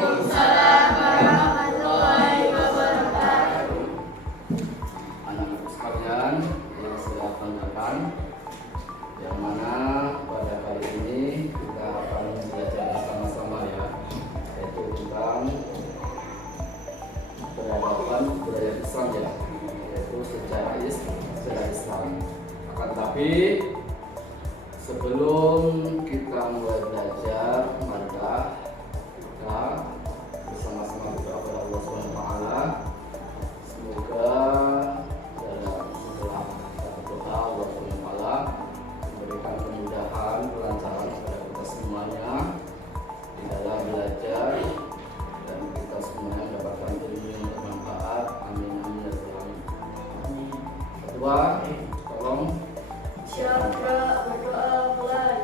warahmatullahi wabarakatuh. Anak-anak sekalian yang saya banggakan, yang mana pada kali ini kita akan belajar bersama-sama ya, yaitu tentang peradaban budaya Islam ya, yaitu sejarah Islam. Akan tapi sebelum kita mulai belajar, marilah kita bersama-sama berdoa kepada Allah Subhanahu wa taala. Semoga setelah kita berdoa, Allah Subhanahu wa taala memberikan kemudahan, kelancaran kepada kita semuanya di dalam belajar, dan kita semuanya mendapatkan ilmu yang bermanfaat. Amin amin ya rabbal alamin. Kedua, tolong Siapa berdoa mulai?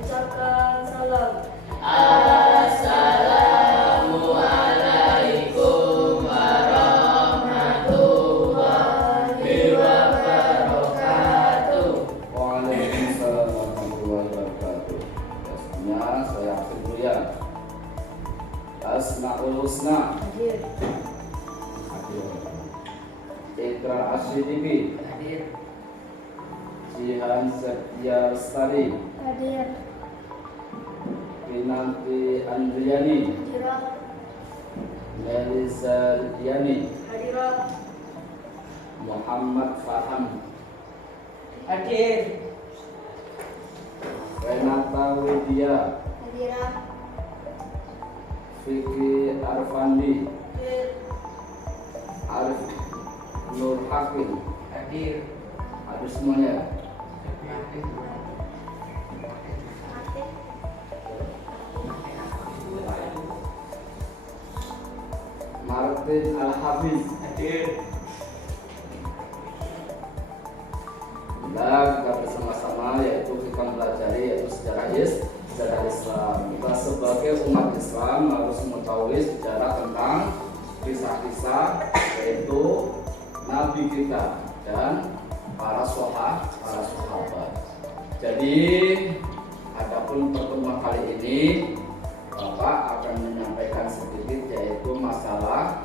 Ucapkan salam. Assalamualaikum warahmatullahi wabarakatuh. Waalaikumsalam warahmatullahi wabarakatuh. Biasanya saya absen dulu ya. Asmaul Husna, Hadir. hadir. Ikrar Asyidibi, Hadir. Jihan Setia Lestari, Hadir. Kinanti Andriani, Hadirah. Melisa Lidiani, Hadirah. Muhammad Faham, Hadir. Renata Widya, Hadirah. Vicky Arfandi, Hadir. Arif Nur Hakim. Hadir. Hadir semuanya. Martin Al-Hafiz. Hadir. Nah, kita bersama-sama yaitu kita mempelajari yaitu sejarah Islam. Kita sebagai umat Islam harus mengetahui sejarah tentang kisah-kisah yaitu Nabi kita dan para sahabat. Jadi, adapun pertemuan kali ini Bapak akan menyampaikan sedikit yaitu masalah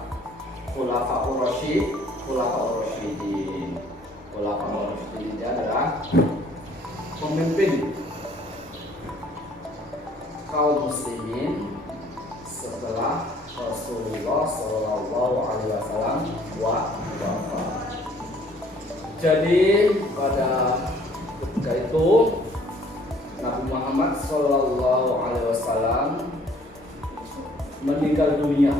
Khulafaur Rasyidin. Khulafaur Rasyidin ini adalah pemimpin kaum muslimin setelah Rasulullah SAW wafat. Jadi pada ketika itu Nabi Muhammad SAW meninggal dunia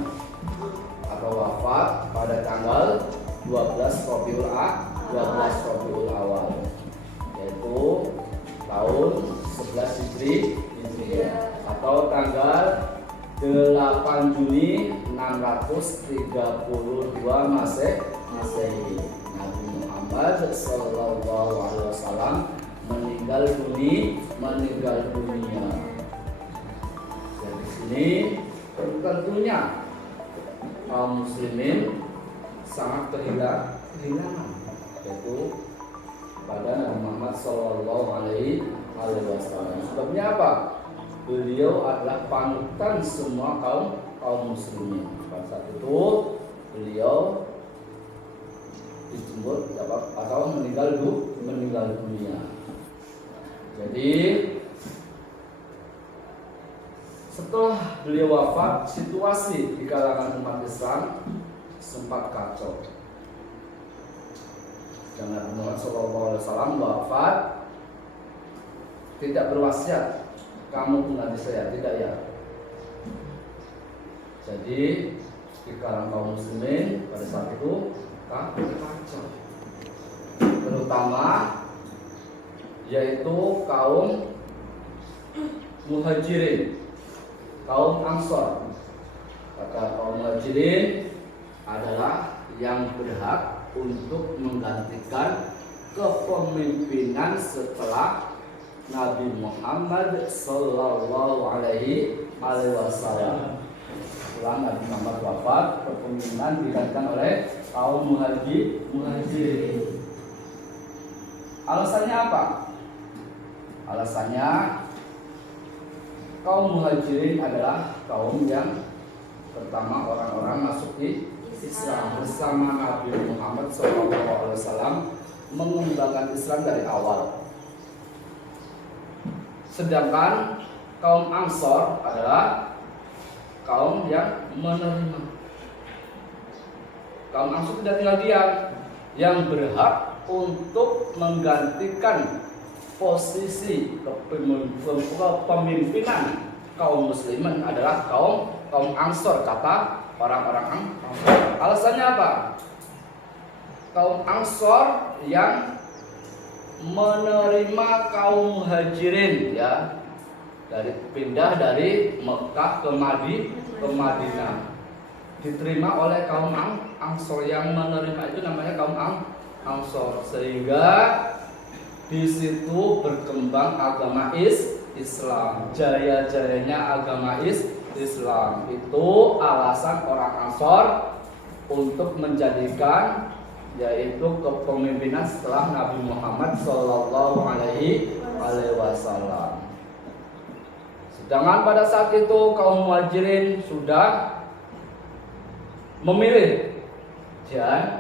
atau wafat pada tanggal 12 Rabiul Awal, yaitu tahun 11 Hijriah atau tanggal 8 Juni 632 Masehi. Nabi Muhammad SAW meninggal dunia. Dari sini tentunya kaum muslimin sangat kehilangan, yaitu pada Nabi Muhammad SAW. Sebabnya apa? Beliau adalah panutan semua kaum muslimin. Pada saat itu beliau dijemput atau meninggal dunia. Jadi setelah beliau wafat, situasi di kalangan umat Islam sempat kacau. Dan Nabi Muhammad SAW wafat tidak berwasiat, kamu pengganti saya, tidak ya. Jadi di kalangan kaum muslimin pada saat itu kacau, terutama yaitu kaum muhajirin, kaum ansor. Maka kaum muhajirin adalah yang berhak untuk menggantikan kepemimpinan setelah Nabi Muhammad Sallallahu Alaihi Wasallam. Setelah Nabi Muhammad wafat, kepemimpinan digantikan oleh kaum muhajirin. Alasannya apa? Alasannya kaum muhajirin adalah kaum yang pertama orang-orang masuk di Islam bersama Nabi Muhammad SAW mengembangkan Islam dari awal. Sedangkan kaum Ansor adalah kaum yang menerima. Kaum Ansor tidak tinggal diam, yang berhak untuk menggantikan posisi kepemimpinan kaum muslimin adalah kaum Ansor, kata orang-orang Ansor. Alasannya apa? Kaum Ansor yang menerima kaum muhajirin, ya, pindah dari Mekah ke Madinah, diterima oleh kaum Ansor. Yang menerima itu namanya kaum Ansor, sehingga di situ berkembang agama Islam, jaya-jayanya agama Islam. Itu alasan orang Ansor untuk menjadikan yaitu kepemimpinan setelah Nabi Muhammad Sallallahu Alaihi Wasallam. Sedangkan pada saat itu kaum muhajirin sudah memilih, ya,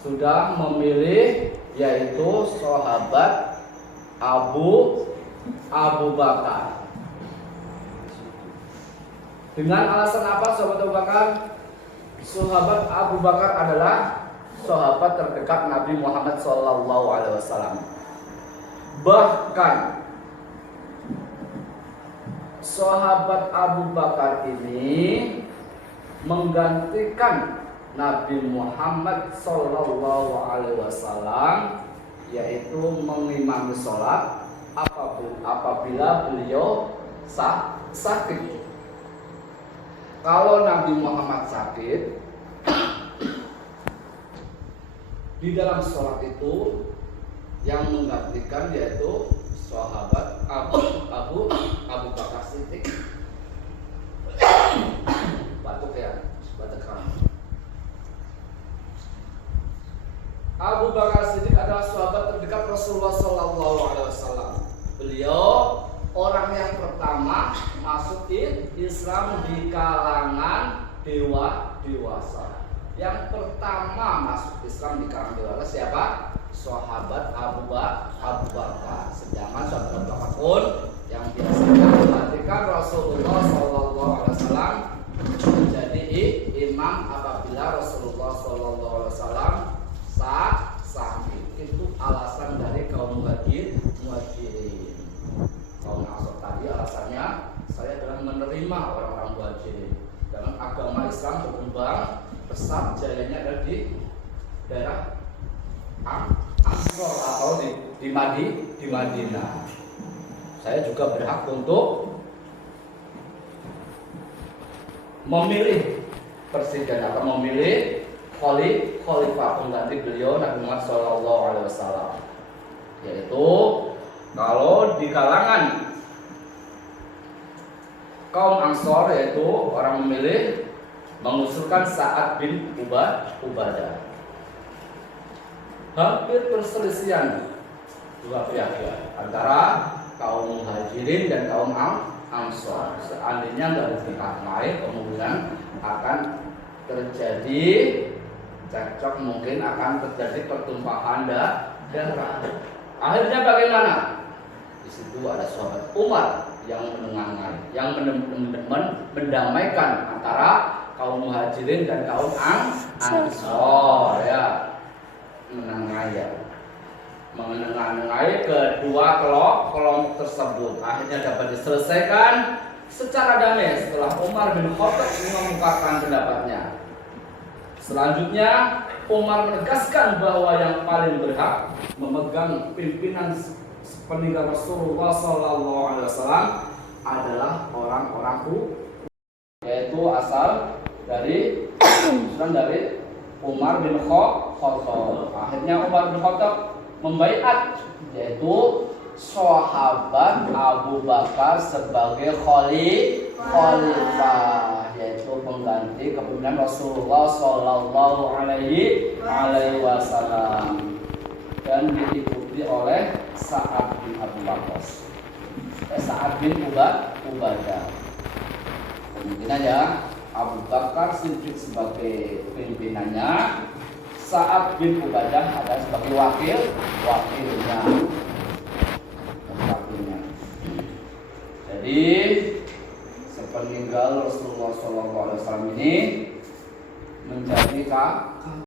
sudah memilih yaitu sahabat Abu Bakar. Dengan alasan apa sahabat Abu Bakar? Sahabat Abu Bakar adalah sahabat terdekat Nabi Muhammad SAW. Bahkan sahabat Abu Bakar ini menggantikan Nabi Muhammad SAW, yaitu mengimami sholat apabila beliau sakit. Kalau Nabi Muhammad sakit, di dalam sholat itu yang menggantikan yaitu sahabat Abu Bakar Siddiq. Batuk ya, batuk kamu. Abu Bakar Siddiq adalah sahabat terdekat Rasulullah SAW. Beliau orang yang pertama masuk Islam di kalangan dewasa. Yang pertama masuk Islam di kalangan dewasa siapa? Sahabat Abu Bakar. Sedangkan sahabat Abu Bakar pun yang biasanya mematikan Rasulullah SAW menjadi imam apabila Rasulullah SAW sakit. Itu alasan dari kaum muhajirin. Kaum Ansor tadi alasannya saya adalah menerima orang-orang muhajirin. Dalam agama Islam berkembang pesat, jayanya ada di daerah Ansor atau di Madinah. Saya juga berhak untuk memilih presiden atau memilih khalifah pengganti beliau Nabi Muhammad SAW. Yaitu kalau di kalangan kaum Ansor, yaitu orang memilih mengusulkan Sa'ad bin Ubadah. Hampir perselisihan dua pihak antara kaum muhajirin dan kaum Ansor. Seandainya nggak berpihak naik, kemungkinan akan terjadi cekcok, mungkin akan terjadi pertumpahan darah. Akhirnya bagaimana? Di situ ada sahabat Umar yang menengahi, yang mendamaikan antara kaum muhajirin dan kaum Ansor, ya, menengahi kedua kelompok tersebut. Akhirnya dapat diselesaikan secara damai setelah Umar bin Khattab mengemukakan pendapatnya. Selanjutnya Umar menegaskan bahwa yang paling berhak memegang pimpinan peninggal Rasulullah SAW adalah orang-orang yaitu asal dari usulan dari Umar bin Khattab. Akhirnya Umar bin Khattab membaiat, yaitu sahabat Abu Bakar sebagai khalifah, yaitu pengganti kepemimpinan Rasulullah Shallallahu Alaihi Wasallam, dan diikuti oleh Sa'ad bin Abu Waqqas, Sa'ad bin Ubadah. Mungkin aja Abu Bakar Siddiq sebagai pimpinannya, Sa'ad bin Ubadah ada sebagai wakilnya. Jadi sepeninggal Rasulullah SAW ini menjadi